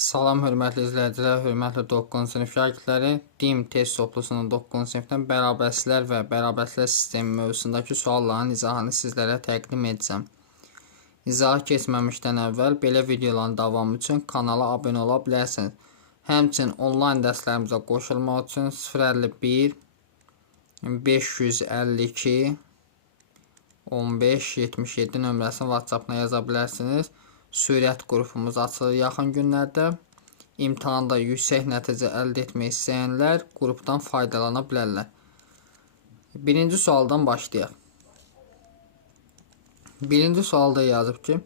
Salam hörmətli izləyicilər, hörmətli 9-cu sinif şagirdləri. DİM test toplusunun 9-cu sinifdən bərabərsizlər və bərabərsizlər sistemi mövzusundakı sualların izahını sizlərə təqdim edəcəm. İzaha keçməmişdən əvvəl belə videoların davamı üçün kanala abunə ola bilərsiniz. Həmçinin onlayn dərslərimizə qoşulmaq üçün 051 552 15 77 nömrəsini WhatsApp-na yaza bilərsiniz. Sürət qrupumuz açılır yaxın günlərdə. İmtahanda yüksək nəticə əldə etmək istəyənlər qrupdan faydalana bilərlər. Birinci sualdan başlayaq. Birinci sualda yazıb ki,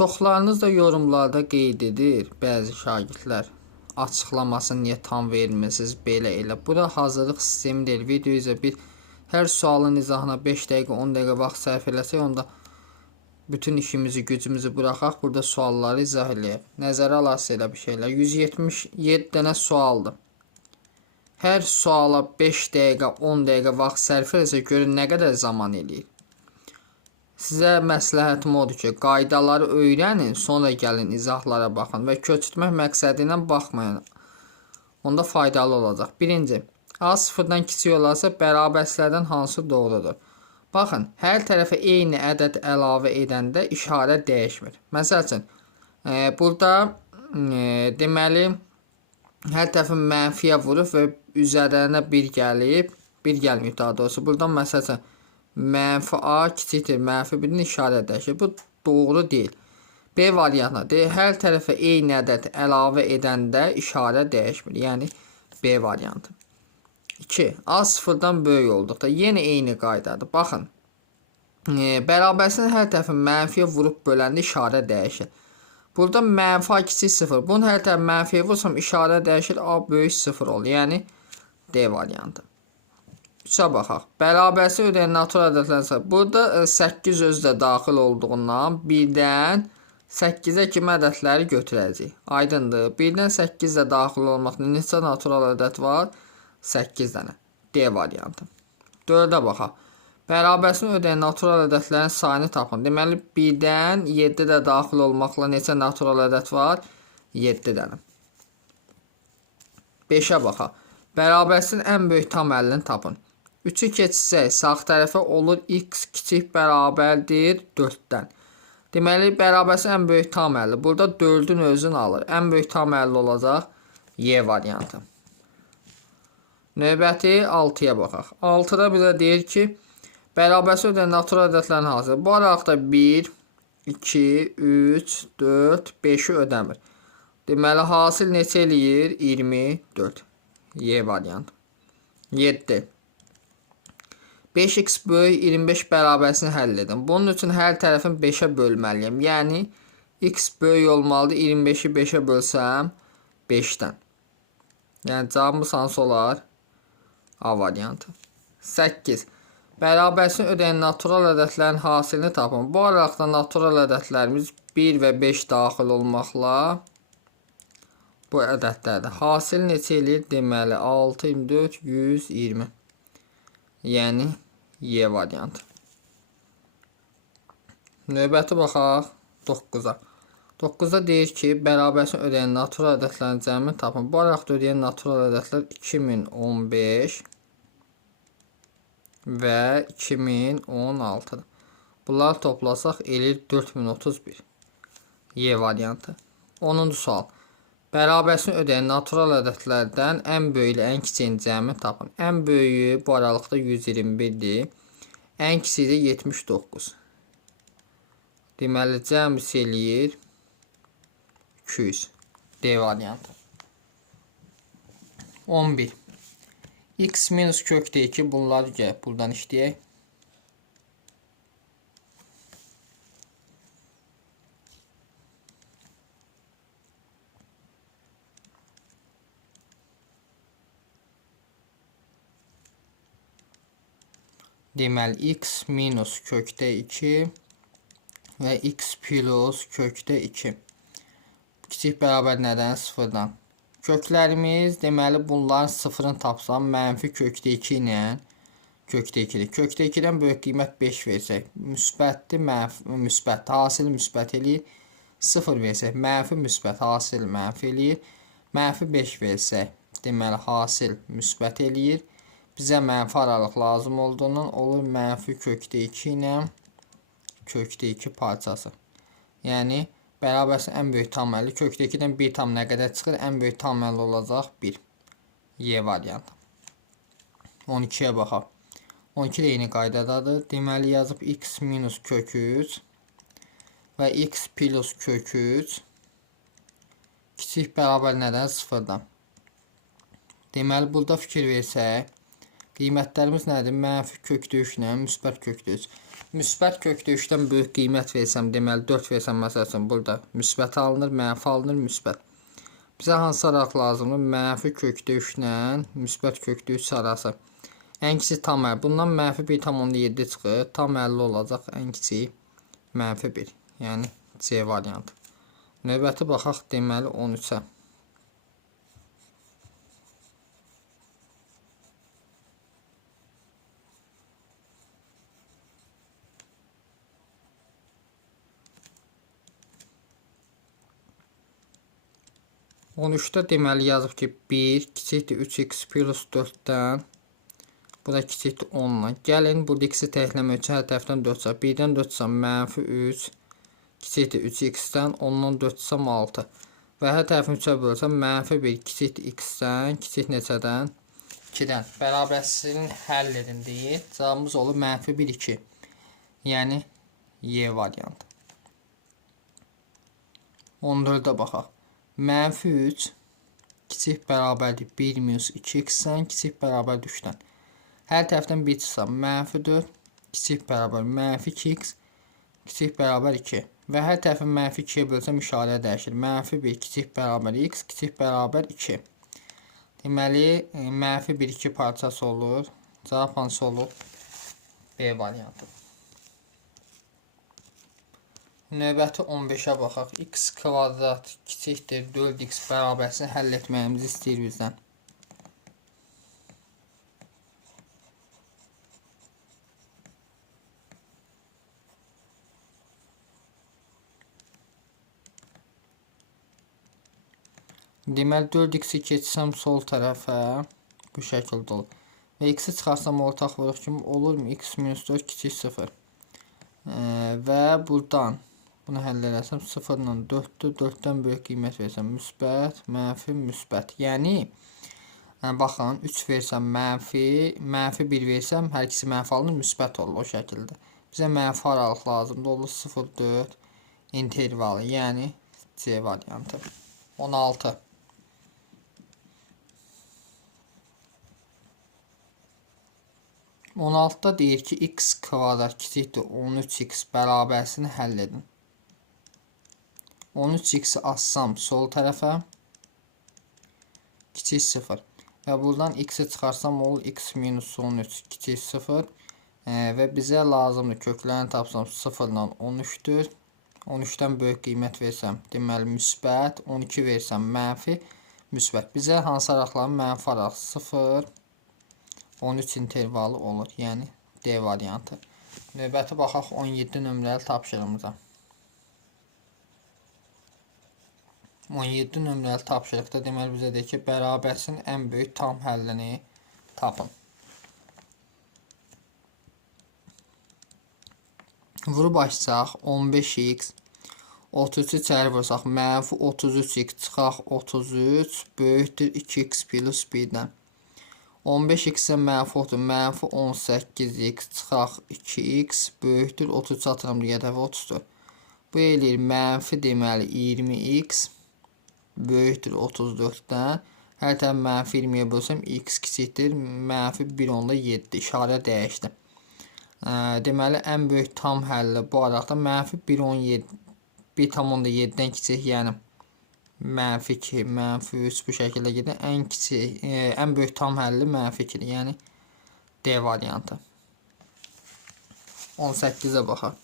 çoxlarınız da yorumlarda qeyd edir bəzi şagirdlər. Açıqlamasını niyə tam vermirsiniz, belə elə. Bura hazırlıq sistemi deyil. Video üzrə hər sualın izahına 5 dəqiqə, 10 dəqiqə vaxt sərf eləsək, onda bütün işimizi, gücümüzü buraxaq, burada sualları izah eləyək. Nəzərə alasınız elə bir şeylər. 177 dənə sualdır. Hər suala 5 dəqiqə, 10 dəqiqə vaxt sərf eləsə, görün nə qədər zaman eləyir. Sizə məsləhətim odur ki, qaydaları öyrənin, sonra gəlin izahlara baxın və köçürtmək məqsədi ilə baxmayın. Onda faydalı olacaq. Birinci, A sıfırdan kiçik olarsa bərabərsizlərdən hansı doğrudur? Baxın, hər tərəfə eyni ədəd əlavə edəndə işarə dəyişmir. Məsəl üçün, burada deməli, hər tərəfi mənfiyə vurub və üzərinə 1 gəlib, 1 gəlməyib daha doğrusu. Buradan məsəl üçün, mənfi A kiçikdir, mənfi 1-in işarə dəyişir. Bu doğru deyil. B variantına deyil, hər tərəfə eyni ədəd əlavə edəndə işarə dəyişmir. Yəni, B variantı. 2. A sıfırdan böyük olduqda yenə eyni qaydadır. Baxın, bərabərsizin hər tərəfi mənfiyə vurub böləndə işarə dəyişir. Burada mənfi A kiçik 0. Bunun hər tərəfi mənfiyə vursam işarə dəyişir. A böyük 0 olur. Yəni D variantı. 3-ə baxaq. Bərabərsiz ödəyən natural ədədlər. Burada 8 özü də daxil olduğundan 1-dən 8-ə kimi ədədləri götürəcəyik. Aydındır. 1-dən 8 də daxil olmaqla neçə natural ədəd var? 8 dənə. D variantı. 4-ə baxaq. Bərabərsini ödəyən natural ədədlərin sayını tapın. Deməli, 1-dən 7 də daxil olmaqla neçə natural ədəd var? 7 dənə. 5-ə baxaq. Bərabərsinin ən böyük tam əlini tapın. 3-ü keçsək, sağ tərəfə olur x kiçik bərabərdir 4-dən. Deməli, bərabərsin ən böyük tam əlli. Burada 4-ün özünü alır. Ən böyük tam əlli olacaq Y variantı. Növbəti 6-ya baxaq. 6-da bizə deyir ki, bərabərsiz ödəyən natural ədədlərin hansı? Bu araqda 1, 2, 3, 4, 5-i ödəmir. Deməli, hasil neçə eləyir? 24. Y variantı. 7. 5x böyük 25 bərabərsini həll edin. Bunun üçün hər tərəfin 5-ə bölməliyəm. Yəni, x böyük olmalıdır. 25-i 5-ə bölsəm 5-dən. Yəni, cavabımız hansı olar? A variantı. 8. Bərabərsini ödəyən natural ədədlərin hasilini tapın. Bu araqda natural ədədlərimiz 1 və 5 daxil olmaqla bu ədədlərdir. Hasil neçə eləyir? Deməli, 6, 24, 120. Yəni, Y variantı. Növbəti baxaq 9-a. 9-da deyir ki, bərabərsini ödəyən natural ədədlərin cəmini tapın. Bu araqda ödəyən natural ədədlər 2015 və 2016-dır. Bunları toplasaq eləyir 4031. Y variantı. 10-cu sual. Bərabərsini ödəyən natural ədədlərdən ən böyük ilə ən kiçiyin cəmini tapın. Ən böyüyü bu aralıqda 121-dir. Ən kiçiyi də 79. Deməli, cəmisi eləyir 200. D variantı. 11. X minus kökdə 2. Bunları gəlib buradan işləyək. Deməli, x minus kökdə 2 və x plus kökdə 2. Kiçik bərabər nədən? Sıfırdan. Köklərimiz, deməli, bunların sıfırını tapsam, mənfi kökdə 2 ilə kökdə 2-dir. Kökdə 2-dən böyük qiymət 5 versək, müsbətdir, müsbət. Hasili müsbət eləyir. 0 versək, mənfi müsbət hasil mənfi eləyir. Mənfi 5 versək, deməli hasil müsbət eləyir. Bizə mənfi aralıq lazım olduğundan olur mənfi kökdə 2 ilə kökdə 2 parçası. Yəni bərabərsin ən böyük tam həlli. Kökdə 2-dən 1 tam nə qədər çıxır? Ən böyük tam həlli olacaq 1. Y variantı. 12-yə baxaq. 12 də eyni qaydadadır. Deməli yazıb x minus kök 3 və x plus kök 3 kiçik bərabər nədən? 0-dan. Deməli burada fikir versək, qiymətlərimiz nədir? Mənfi kökdə 3 ilə müsbət kökdə 3. Müsbət kökdə 3-dən böyük qiymət versəm, deməli 4 versəm məsəl üçün burada müsbət alınır, mənfi alınır, müsbət. Bizə hansı aralıq lazımdır? Mənfi kökdə 3 ilə müsbət kökdə 3 arası. Ən kiçik tam həlli. Bundan mənfi 1,7 çıxır. Tam həlli olacaq ən kiçik mənfi 1. Yəni C variantı. Növbəti baxaq deməli 13-ə. On üçdə deməli yazıb ki 1 kiçikdir 3x plus 4-dən. Bu da kiçikdir 10-la. Gəlin burada x-i təkləmək üçün hər tərəfdən 4 çıxar. 1-dən 4 çıxar mənfi 3 kiçikdir 3x-dən 10-dan 4 çıxar 6. Və hər tərəfini 3-ə bölsəm mənfi 1 kiçikdir x-dən kiçik neçədən? 2-dən. Bərabərsizliyin həll edin deyir. Cavabımız olur mənfi 1 2. Yəni Y variantı. 14-də baxaq. Mənfi 3 kiçik bərabərdir 1 minus 2x-dən kiçik bərabər 3-dən. Hər tərəfdən 1 çıxsa mənfi 4 kiçik bərabər mənfi 2x kiçik bərabər 2. Və hər tərəfi mənfi 2-yə bölsəm işarə dəyişir. Mənfi 1 kiçik bərabər x kiçik bərabər 2. Deməli mənfi 1 2 parçası olur. Cavab hansı olur? B variantı. Növbəti 15-ə baxaq. X kvadrat kiçikdir 4x bərabərsini həll etməyimizi istəyir bizdən. Deməli 4x-i keçsəm sol tərəfə bu şəkildə olur. Və x-i çıxarsam ortaq vuruq kimi olurmu? X minus 4 kiçik 0. Və buradan bunu həll eləsəm 0 ilə 4-dür. 4-dən böyük qiymət versəm müsbət, mənfi, müsbət. Yəni baxın 3 versəm mənfi, mənfi 1 versəm hər ikisi mənfi alınır, müsbət olur o şəkildə. Bizə mənfi aralıq lazımdır. Olur 0 4 intervalı. Yəni C variantı. 16. 16-da deyir ki x kvadrat kiçikdir 13x bərabərsini həll edin. 13x-i assam sol tərəfə kiçik 0 və buradan x-i çıxarsam olur x minus 13 kiçik 0 və bizə lazımdır köklərini tapsam 0 ilə 13-dür. 13-dən böyük qiymət versəm deməli müsbət, 12 versəm mənfi, müsbət. Bizə hansı araqların mənfi araq 0 13 intervalı olur. Yəni D variantı. Növbəti baxaq 17 nömrəli tapşırığımıza. 17 nömrəli tapşırıqda deməli bizə deyir ki, bərabərsin ən böyük tam həllini tapın. Vurub açsaq 15x 33 içəri vursaq mənfi 33x çıxaq 33 böyükdür 2x plus 1-dən. 15x-ə mənfi 30, mənfi 18x çıxaq 2x böyükdür 33 atıram digər tərəfə 30-dur. Bu eləyir mənfi deməli 20x böyükdür 34-dən. Hər tərəf mənfi 20-yə bölsəm x kiçikdir mənfi 1,7 işarə dəyişdi. Deməli ən böyük tam həlli bu araqda mənfi 1,7-dən kiçik, yəni mənfi 2, mənfi 3 bu şəkildə gedir. Ən kiçik, ən böyük tam həlli mənfi 2-dir. Yəni D variantı. 18-ə baxaq.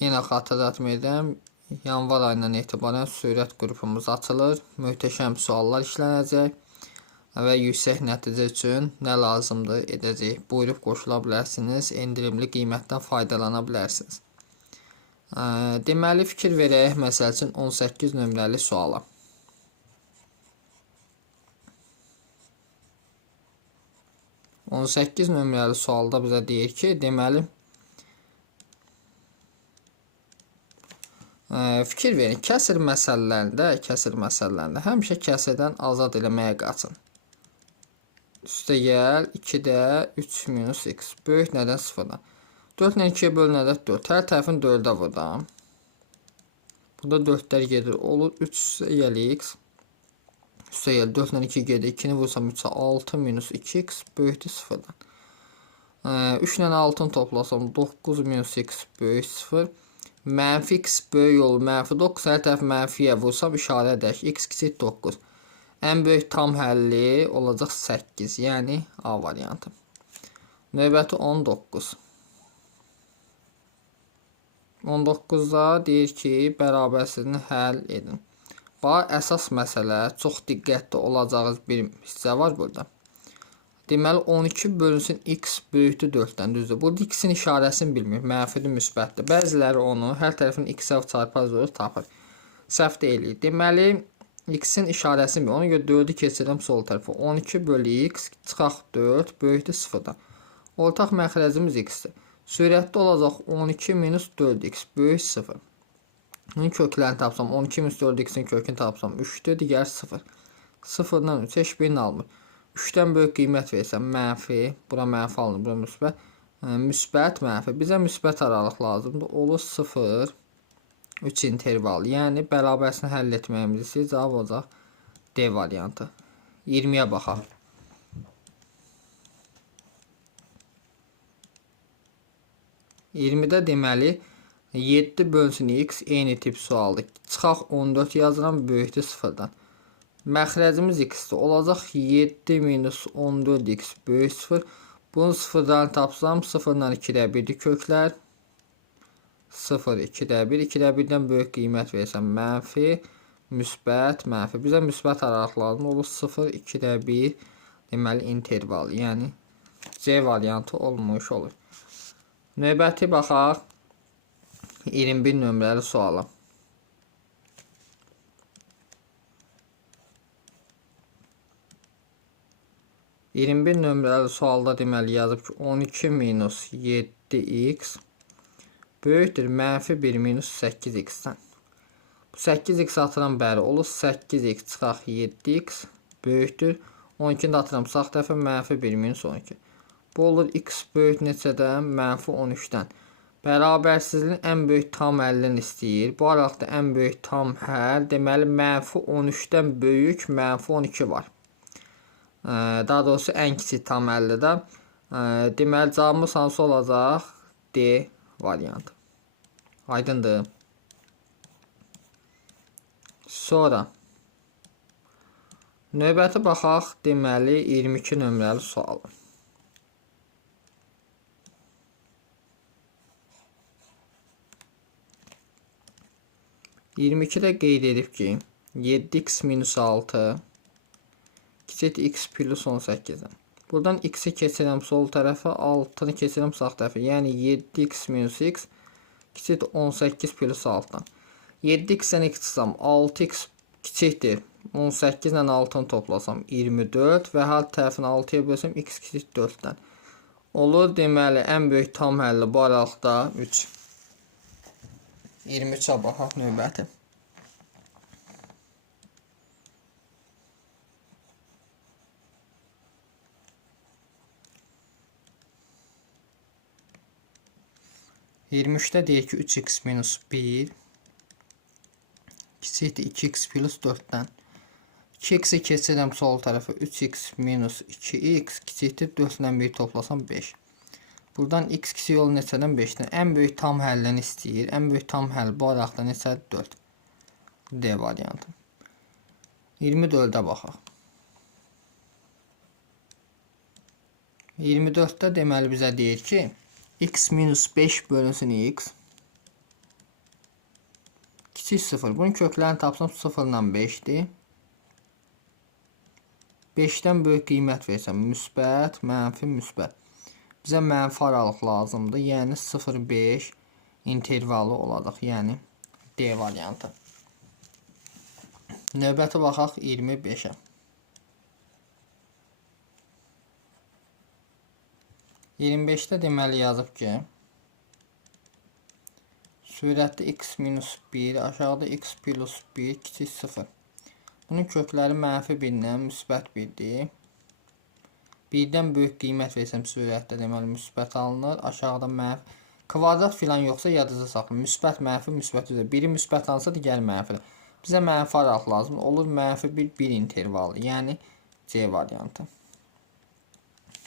Yenə xatırlatma edirəm. Yanvar ayından etibarən sürət qrupumuz açılır. Möhtəşəm suallar işlənəcək və yüksək nəticə üçün nə lazımdır edəcək. Buyurub qoşula bilərsiniz. Endirimli qiymətdən faydalana bilərsiniz. Deməli, fikir verək, məsəl üçün 18 nömrəli suala. On 18 nömrəli sualda bizə deyir ki, deməli, fikir verin, kəsir məsələlərində həmişə kəsirdən azad eləməyə qaçın. Üstə gəl 2-də 3 minus x böyük nədən 0-dan. 4 ilə 2-yə bölünədə 4. Hər tərəfini 4-ə vurdam. Burada 4-lər gedir. Olur 3 üstə gəl x. Üstə gəl 4 ilə 2 gedir. 2-ni vursam 3-ə 6 minus 2x böyükdür 0-dan. 3 ilə 6-ını toplasam 9 minus x böyük 0. Mənfi x böyük olur. Mənfi 9. Hər tərəf mənfiyə vursam işarə dəyək. X kiçik 9. Ən böyük tam həlli olacaq 8. Yəni A variantı. Növbəti 19. 19-da deyir ki, bərabərsizliğini həll edin. Bax, əsas məsələ, çox diqqətli olacağınız bir hissə var burada. Deməli, 12 bölünsün x böyükdür 4-dən, düzdür. Burada x-in işarəsini bilmir, mənfidir, müsbətdir. Bəziləri onu hər tərəfin x-ə çarpar zoru tapır. Səhv deyilik. Deməli, x-in işarəsini bilmir. Ona görə 4-ü keçirəm sol tərəfə. 12 bölü x çıxaq 4 böyükdür 0-dan. Ortaq məxrəcimiz x-dir. Sürətdə olacaq 12 minus 4x böyük 0. Bunun köklərini tapsam 12 minus 4x'in kökünü tapsam 3'dür, digər 0. 0-dan 3 heç birini almır. 3-dən böyük qiymət versəm mənfi, bura mənfi alınır, bura müsbət. Müsbət, mənfi. Bizə müsbət aralıq lazımdır. Olur 0, 3 interval. Yəni bərabərsini həll etməyimiz istəyir. Cavab olacaq D variantı. 20-yə baxaq. 20-də deməli 7 bölünsün x eyni tip sualdır. Çıxaq 14 yazıram böyükdür 0-dan. Məxrəcimiz x-dir. Olacaq 7 minus 14x böyük 0. Bunu 0-dan tapsam 0-dan 2-də 1'dir köklər. 0, 2-də 1. 2-də 1-dən böyük qiymət versəm mənfi, müsbət, mənfi. Bizə müsbət aralıq olur 0, 2-də 1. Deməli interval. Yəni C variantı olmuş olur. Növbəti baxaq 21 nömrəli suala. Nömrəli sualda deməli yazıb ki 12 minus 7x böyükdür mənfi 1 minus 8x-dən. Bu 8x atıram bəri olur 8x çıxaq 7x böyükdür 12-ni də atıram sağ tərəfə mənfi 1 minus 12. Bu olur x böyük neçədən? Mənfi 13-dən. Bərabərsizliyin ən böyük tam həllini istəyir. Bu aralıqda ən böyük tam həll deməli mənfi 13-dən böyük mənfi 12 var. Daha doğrusu ən kiçik tam həlli də. Deməli cavabımız hansı olacaq? D variantı. Aydındır. Sonra növbəti baxaq deməli 22 nömrəli sual. 22'də qeyd edib ki 7x minus 6 kiçik x plus 18'den. Buradan x'i keçirəm sol tərəfə, 6'nı keçirəm sağ tərəfə. Yəni 7x minus x kiçik 18 plus 6'dan. 7x-dən x çıxsam 6x kiçikdir 18 ilə 6'nı toplasam 24 və hər tərəfini 6'ya bölsəm x kiçik 4'dən. Olur deməli ən böyük tam həlli bu aralıqda 3. 23'ə baxaq növbəti. Də deyir ki 3x minus 1 kiçikdir 2x plus 4'dən. 2x'i keçirəm sol tərəfə 3x minus 2x kiçikdir 4'dən 1 toplasam 5. Buradan x kiçik yolu neçədən 5'dən. Ən böyük tam həllini istəyir. Ən böyük tam həll bu araqda neçədir? 4. D variantı. 24'də baxaq. 24'də deməli bizə deyir ki x minus 5 bölünsün x kiçik 0. Bunun köklərini tapsam 0 ilə 5'dir. 5'dən böyük qiymət versəm müsbət, mənfi, müsbət. Bizə mənfi aralıq lazımdır. Yəni 0, 5. intervalı olacaq, yəni D variantı. Növbəti baxaq 25-ə. 25-də deməli yazıb ki, sürətli x minus 1, aşağıda x plus 1 kiçik 0. Bunun kökləri mənfi 1-dən müsbət 1-dir. 1-dən böyük qiymət versəm sürətdə deməli müsbət alınır. Aşağıda mənfi. Kvadrat filan yoxsa yadınızda saxlayın. Müsbət, mənfi, müsbət üzrə. Biri müsbət alınsa digər mənfidir. Bizə mənfi araq lazım. Olur mənfi 1 intervalı. Yəni C variantı.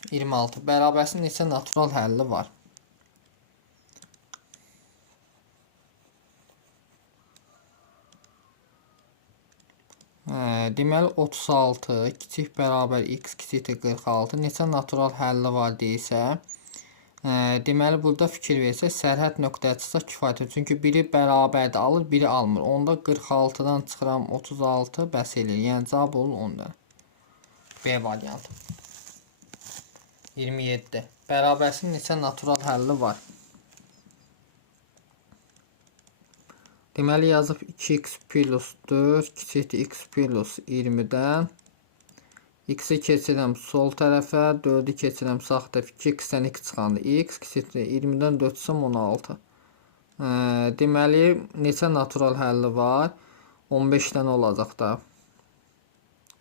26. Bərabərsin neçə natural həlli var? Deməli 36 kiçik bərabər x kiçikdir 46 neçə natural həlli var deyilsə, deməli burada fikir versək sərhəd nöqtəyə çıxsa kifayətdir. Çünki biri bərabərdə alır, biri almır. Onda 46-dan çıxıram 36 bəs eləyir. Yəni cavab olur 10 dənə. B variantı. 27. Bərabərsin neçə natural həlli var? Deməli yazıb 2x plus 4 kiçikdir x plus 20-dən x-i keçirəm sol tərəfə, 4-ü keçirəm sağ tərəfə, 2x-dən 2 çıxandı x kiçikdir 20-dən 4 çıxsam 16. Deməli neçə natural həlli var? 15 dənə olacaq da.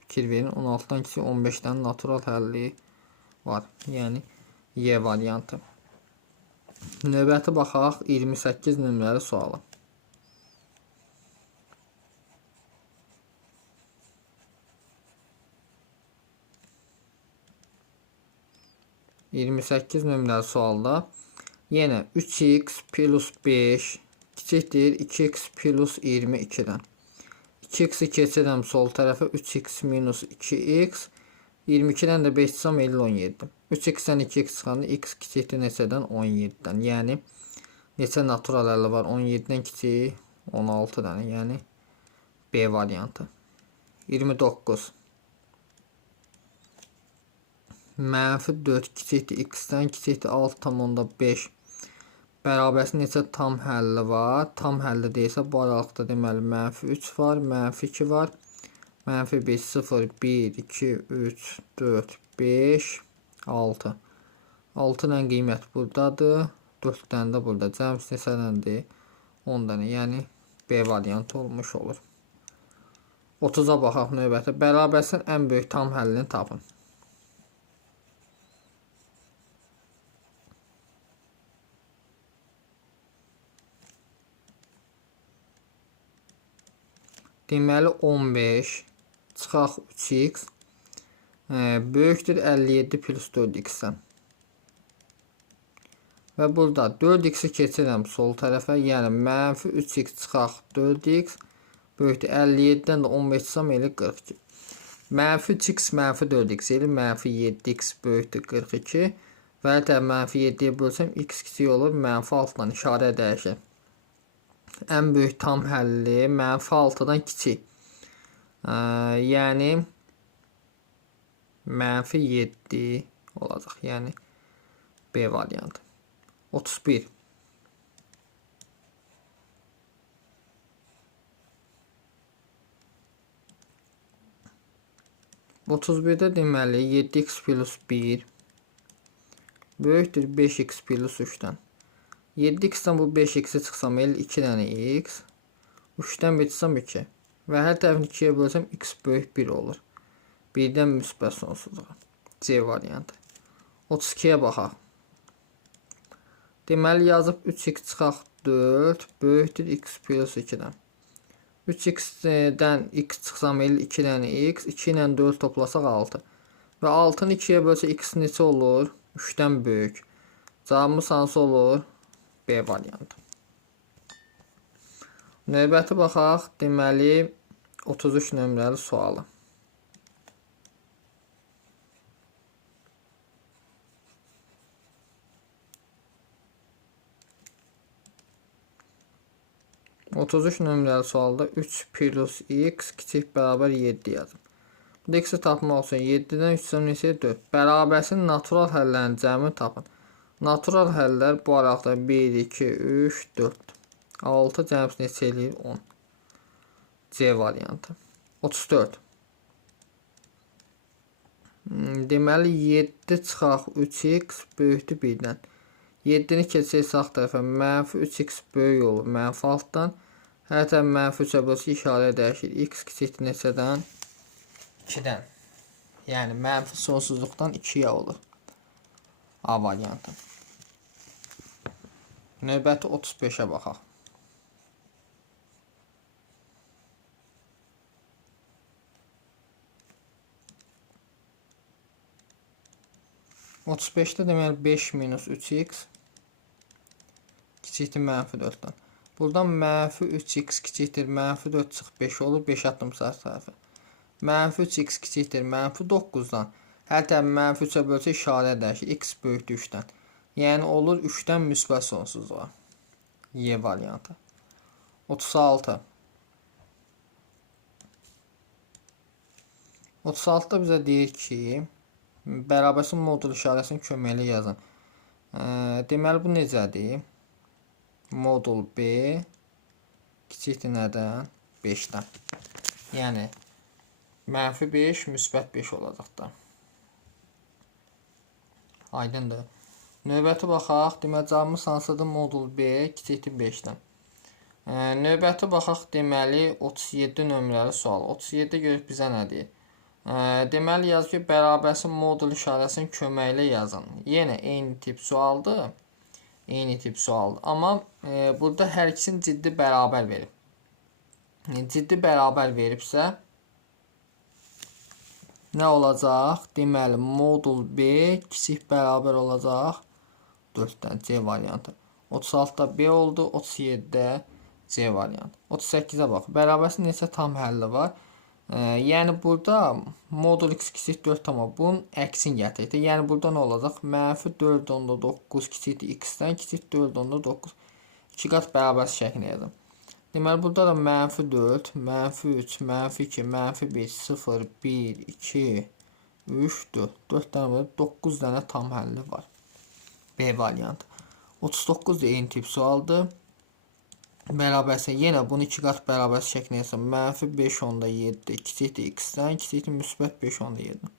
Fikir verin, 16-dan kiçik 15 dənə natural həlli var. Yəni Y variantı. Növbəti baxaq 28 nömrəli suala. 28 nömrəli sualda yenə 3x plus 5 kiçikdir 2x plus 22-dən. 2x-i keçirəm sol tərəfə, 3x minus 2x 22-dən də 5 çıxsam 17. 3x-dən 2x çıxanda x kiçikdir neçədən? 17-dən. Yəni neçə natural həlli var? 17-dən kiçik 16 dənə. Yəni B variantı. 29. Mənfi 4 kiçikdir x-dən kiçikdir 6,5 bərabərsin neçə tam həlli var? Tam həlli deyilsə bu aralıqda deməli mənfi 3 var, mənfi 2 var, mənfi 5, 0, 1, 2, 3, 4, 5, 6. 6 dənə qiymət buradadır, 4 dənə də burada. Cəmsi neçədəndir? 10 dənə. Yəni B variantı olmuş olur. 30-a baxaq növbəti. Bərabərsin ən böyük tam həllini tapın. Deməli 15 çıxaq 3x böyükdür 57 plus 4x-dən. Və burada 4x-i keçirəm sol tərəfə, yəni mənfi 3x çıxaq 4x böyükdür 57-dən də 15 çıxsam elə 42. Mənfi 3x mənfi 4x elə mənfi 7x böyükdür 42 və hətta mənfi 7-yə bölsəm x kiçik olur, mənfi 6-dan işarə dəyişir. Ən böyük tam həlli mənfi 6-dan kiçik. Yəni mənfi 7 olacaq. Yəni B variantı. 31. %31-də deməli 7x plus 1 böyükdür 5x plus 3-dən. 7x-dən bu 5x-i çıxsam elə 2 dənə x 3-dən bir çıxsam 2 və hər tərəfini 2-yə bölsəm x böyük 1 olur. 1-dən müsbət sonsuzluğa. C variantı. 32-yə baxaq. Deməli yazıb 3x çıxaq 4 böyükdür x plus 2-dən. 3x-dən x çıxsam elə 2 dənə x 2 ilə 4 toplasaq 6 və 6-nı 2-yə bölsə x neçə olur? 3-dən böyük. Cavabımız hansı olur? B variantı. Növbəti baxaq. Deməli 33 nömrəli sualı. nömrəli sualda 3 plus x kiçik bərabər 7 yazım. Bu da x-i tapmaq üçün 7-dən 3 neçə 4. Bərabərsin natural həllərin cəmini tapın. Natural həllər bu araqda 1, 2, 3, 4. 6 cəmsi neçə eləyir? 10. C variantı. 34. Deməli 7 çıxaq 3x böyükdür 1-dən. 7-ni keçsək sağ tərəfə -3x böyük olur -6-dan. Hər tərəf -3-ə bölsə işarə dəyişir. X kiçikdir neçədən? 2-dən. Yəni mənfi sonsuzluqdan 2-yə olur. A variantı. Növbəti 35-ə baxaq. -35'də deməli 5 minus 3x kiçikdir -4'dan. Buradan -3x kiçikdir -4 çıx 5 olur. 5 atdım sağ tərəfə. -3x kiçikdir -9'dan. Hər tərəf -3'ə bölsə işarə dəyişir. X böyükdür 3'dən. Yəni olur 3'dən müsbət sonsuzluğa. Y variantı. 36. 36'da bizə deyir ki, bərabərsin modul işarəsini köməklə yazın. Deməli bu necədir? Modul B kiçikdir nədən? 5'dən. Yəni -5 müsbət 5 olacaq da. Aydındır. Növbəti baxaq. Deməli cavabımız hansıdır? Modul B kiçikdir 5'dən. Növbəti baxaq. Deməli 37 nömrəli sual. 37 görək bizə nə deyir? Deməli yazır ki, bərabərsin modul işarəsini köməklə yazın. Yenə eyni tip sualdır. Eyni tip sualdır. Amma burada hər ikisini ciddi bərabər verib. Ciddi bərabər veribsə nə olacaq? Deməli modul B kiçik bərabər olacaq 4'dən. C variantı. 36'da B oldu. 37'də C variantı. 38'ə bax. Bərabərsin neçə tam həlli var? Yəni burada modul x kiçik 4 amma bunun əksini gətirdi. Yəni burada nə olacaq? -4/9 kiçikdir x-dən, kiçik 4/9. 2 qat bərabər şəklində yazın. Deməli burada da -4, -3, -2, -1, 0, 1, 2, 3, 4. 4 dənə var. 9 dənə tam həlli var. B variantı. 39 da eyni tip sualdır. Bərabərsə yenə bunu 2 qat bərabər şəklində yazsam -5/7 kiçikdir x-dən, kiçikdir müsbət 5/7.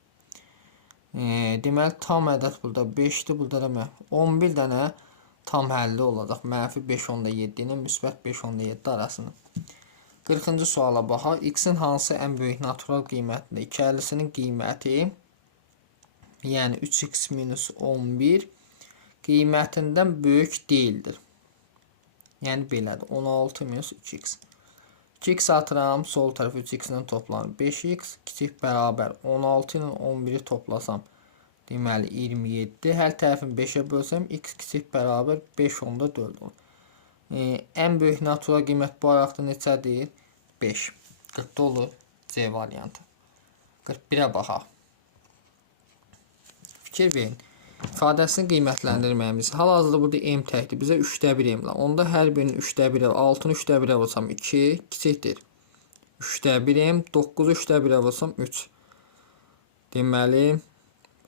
Deməli tam ədəd burada 5'dir, burada da 11 dənə tam həlli olacaq. -5/7 ilə müsbət 5/7 arasında. 40-cı suala baxaq. X-in hansı ən böyük natural qiymətidir? 250-sinin qiyməti, yəni 3x minus 11 qiymətindən böyük deyildir. Yəni belədir. 16 minus 3x. 2x atıram. Sol tərəf 3x ilə toplanır. 5x kiçik bərabər 16 ilə 11'i toplasam. Deməli 27. Hər tərəfini 5'ə bölsəm x kiçik bərabər 5/4 olur. Ən böyük natural qiymət bu araqda neçədir? 5. 40'da olur. C variantı. 41'ə baxaq. Fikir verin. İfadəsini qiymətləndirməyimiz. Hal-hazırda burada m təkdir. Bizə 3/1 m var. Onda hər birinin 3/1-ə, 6-nı 3/1-ə vursam 2 kiçikdir. 3/1 m, 9'u 3/1-ə vursam 3. Deməli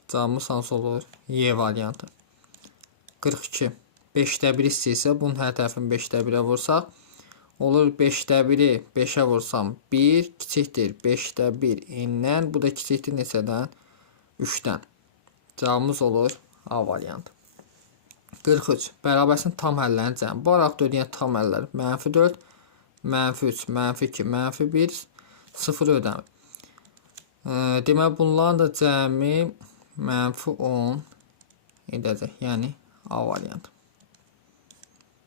cavabımız hansı olur? Y variantı. 42. 5/1 istəyirsə bunun hər tərəfini 5/1-ə vursaq olur 5/1-i 5'ə vursam 1 kiçikdir 5/1 n-dən. Bu da kiçikdir neçədən? 3'dən. Cavabımız olur A variantı. 43. Bərabərsin tam həllərin cəmi. Bu araqda ödəyən tam həllər -4, -3, -2, -1, 0 ödəmir. Deməli bunların da cəmi -10 edəcək. Yəni A variantı.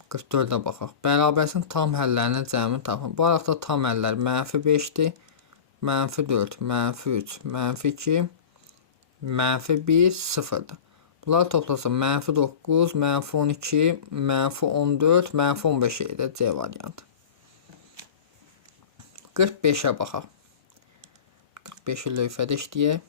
44'ə baxaq. Bərabərsin tam həllərinin cəmini tapın. Bu araqda tam həllər -5'dir, -4, -3, -2, -1, 0'dır. Bunlar toplasam -9, -12, -14, -15 edir. C variantı. 45'ə baxaq. 45'i lövhədə işləyək.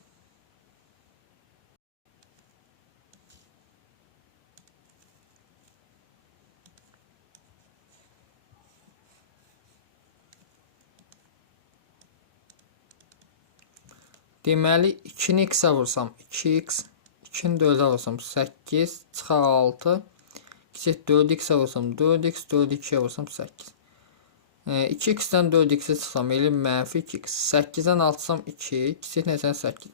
Deməli 2'ni x-ə vursam 2x, 2-ni 4-ə vursam 8, çıxar 6. Kiçik 4x-ə vursam 4x, 4-ü 2-yə vursam 8. 2x-dən 4x-ə çıxsam elim mənfi 2x. 8-dən 6 çıxsam 2, kiçik neçədən 8.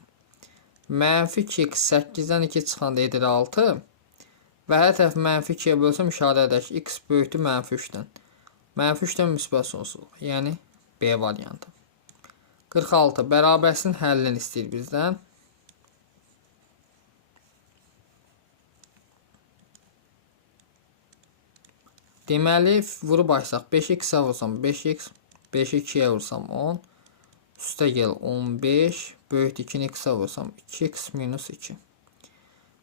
Mənfi 2x 8-dən 2 çıxanda edir 6. Və hər tərəf mənfi 2-yə bölsəm işarə edək. X böyükdür mənfi 3-dən. Mənfi 3-dən müsbət sonsuzluq. Yəni B variantı. 46. Bərabərsizliyin həllini istəyir bizdən. Deməli, vurub açsaq 5x-ə vursam 5x, 5-i 2-yə vursam 10, üstə gəl 15, böyükdür 2-ni x-ə vursam 2x minus 2.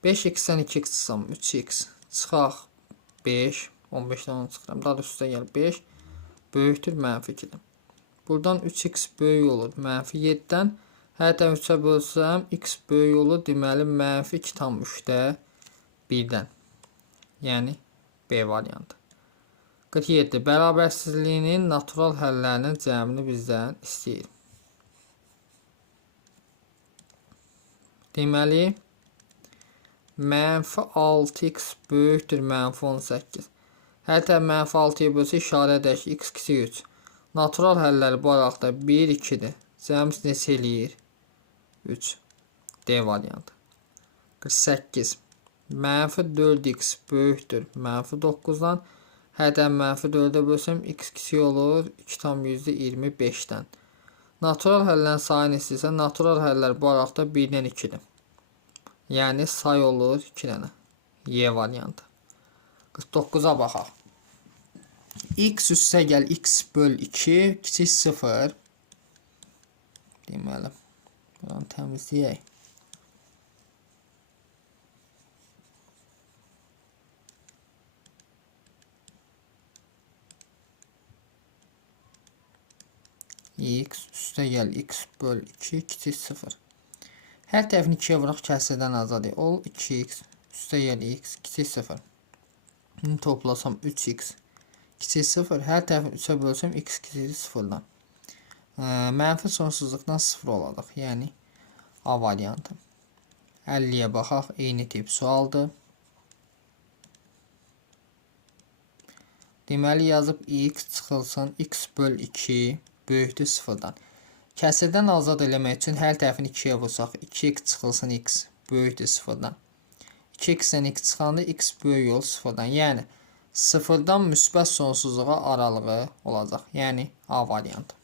5x-dən 2x çıxsam 3x, çıxaq 5, 15-dən 10 çıxıram, daha da üstə gəl 5, böyükdür mənfi 2-dən. Buradan 3x böyük olur, mənfi 7-dən, hər tərəf 3-ə bölsəm, x böyük olur, deməli mənfi 2,3-də 1-dən, yəni B variantı. 47. Bərabərsizliyinin natural həllərinin cəmini bizdən istəyir. Deməli, mənfi 6x böyükdür mənfi 18. Hər tərəf mənfi 6-ya bölsə işarə edək, x kiçik 3. Natural həlləri bu araqda 1, 2-dir. Cəmimiz neçə eləyir? 3. D variantı. 48. Mənfi 4x böyükdür mənfi 9-dan. Hər tərəf mənfi 4-ə bölsəm x kiçik olur 2,25-dən. Natural həllərin sayını istəyirsə, natural həllər bu araqda 1-dən 2-dir. Yəni say olur 2 dənə. Y variantı. 49-a baxaq. X üstə gəl x böl 2 kiçik 0. Deməli, buradan təmizləyək. X üstə gəl x böl 2 kiçik 0. Hər tərəfini 2-yə vuraq, kəsrdən azad ol. 2x üstə gəl x kiçik 0. Bunu toplasam 3x kiçik 0. Hər tərəfini 3-ə bölsəm x kiçik 0-dan. Mənfi sonsuzluqdan 0 olacaq. Yəni A variantı. 50-yə baxaq. Eyni tip sualdır. Deməli yazıb x çıxılsın x böl 2 böyükdür 0-dan. Kəsirdən azad eləmək üçün hər tərəfini 2-yə vursaq, 2x çıxılsın x böyükdür 0-dan. 2x-dən x çıxanda x böyük olur 0-dan. Yəni 0-dan müsbət sonsuzluğa aralığı olacaq. Yəni A variantı.